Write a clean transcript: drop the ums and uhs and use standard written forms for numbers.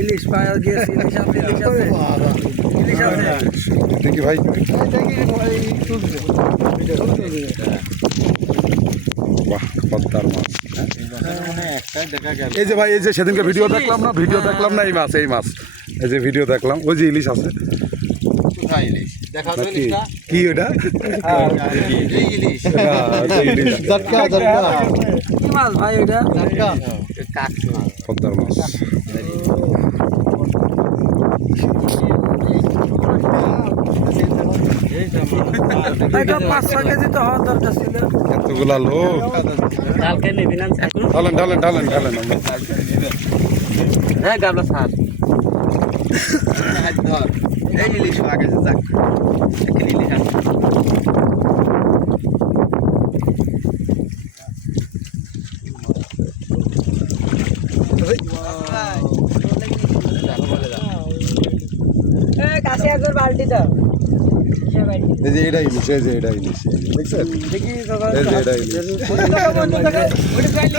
ইলিশ পাওয়া গেছে, ইলিশ আছে, ইলিশ আছে, ইলিশ আছে। দেখি ভাই, বাহ পদ্মার মাছ। এই যে ভাই, এই যে সেদিনকে ভিডিও দেখলাম না, এই মাছ, এই যে ভিডিও দেখলাম, ওই যে ইলিশ আছে কি ওটা? কি মাছ ভাই ওটা? পদ্মার মাছ। এটা 5-6 কেজি তো হওয়ার দরকার ছিল। এতগুলা লোক, ঢালেন হ্যাঁ গাবলা স্যার এই ইলিশ লাগাইছে যাক ইলিশ আছে কাছে একবার বালতি দাও। এই যে এটা ইলিশ, দেখছেন? দেখি দাদা, এই যে এটা ইলিশ। বন্ধ থাকে, ওটা চাইলে